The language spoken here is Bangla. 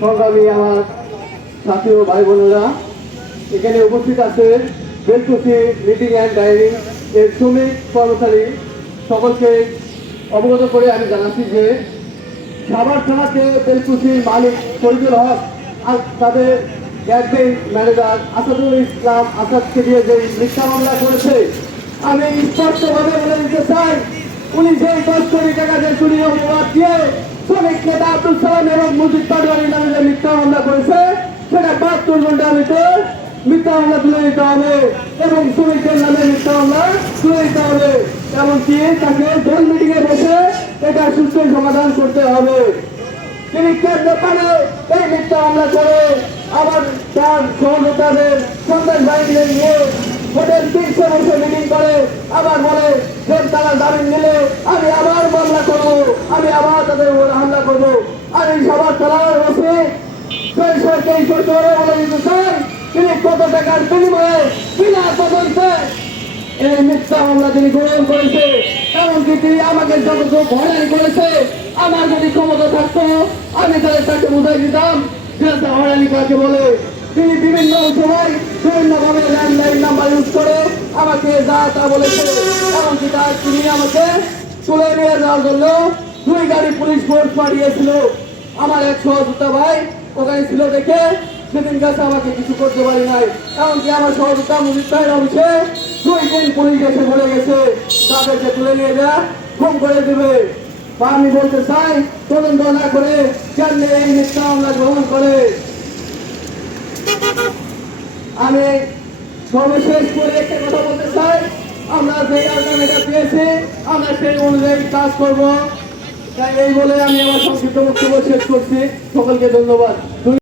সংগ্রামী আমার সাথী ও ভাই বোনেরা, এখানে উপস্থিত আছে বেলকুচি মিটিং অ্যান্ড ডায়েরিং এর শ্রমিক কর্মচারী সকলকে অবগত করে আমি জানাচ্ছি যে সাভার থানাতে বেলকুচি মালিক শহীদুল হক আর তাদের গ্যাসবেন ম্যানেজার আসাদুল ইসলাম আসাদকে দিয়ে যে মিথ্যা মামলা করেছে, আমি স্পষ্টভাবে বলে দিতে চাই, উনি সেই 10 কোটি টাকা যে চুরি অপবাদ দিয়ে শ্রমিক নেতা আব্দুল সালাম এবং মুজিব পাটোয়ারির নামে যে মিথ্যা মামলা করেছে সেটা 72 ঘন্টার ভিতরে মিথ্যা মামলা তুলে দিতে হবে এবং শ্রমিকদের নামে মিথ্যা মামলা তুলে দিতে হবে। এমনকি তাকে দল মিটিং এ বসে এটা সুষ্ঠু সমাধান করতে হবে। তিনি কেন্দ্র পারে এই মিথ্যা মামলা করে আবার তার সহযোদ্ধাদের সন্ত্রাস বাহিনী নিয়ে হোটেল 300 বসে মিটিং করে আবার বলে যে তারা জামিন নিলে আমি আবার মামলা করবো, আমি আবার তাদের উপর হামলা করবো। আমি সবার তলার বসে সরকারি সরকারে বলে দিতে চাই, তিনি কত টাকার বিনিময়ে বিনা তদন্তে এই মিথ্যা মামলা তিনি গ্রহণ করেছে। এমনকি তিনি আমাকে যত হয়রানি করেছে, আমার যদি ক্ষমতা থাকতো আমি তাকে বুঝাই দিতাম যে হয়রানি কাকে বলে। তিনি বিভিন্ন সময় বিভিন্নভাবে ল্যান্ডলাইন নাম্বার ইউজ করে আমাকে যা তা বলেছে। এমনকি তিনি আমাকে তুলে নিয়ে যাওয়ার জন্য 2 গাড়ি পুলিশ ফোর্স পাঠিয়েছিল। আমার এক সহযোদ্ধা ভাই ওখানে ছিল দেখে সেদিন কাছে আমাকে কিছু করতে পারি নাই। এমনকি আমার সহযোদ্ধা মুজিব ভাইয়ের অফিসে 2 দিন পুলিশ এসে বলে গেছে তাদেরকে তুলে নিয়ে যা খুন করে দেবে। বা আমি বলতে চাই, তদন্ত না করে কেন এই মিথ্যা মামলা গ্রহণ করে। আমি সর্বশেষ করে একটা কথা বলতে চাই, আমরা যে আলটিমেটাম পেয়েছি আমরা সেই অনুযায়ী কাজ করবো। তাই এই বলে আমি আমার সংক্ষিপ্ত বক্তব্য শেষ করছি। সকলকে ধন্যবাদ।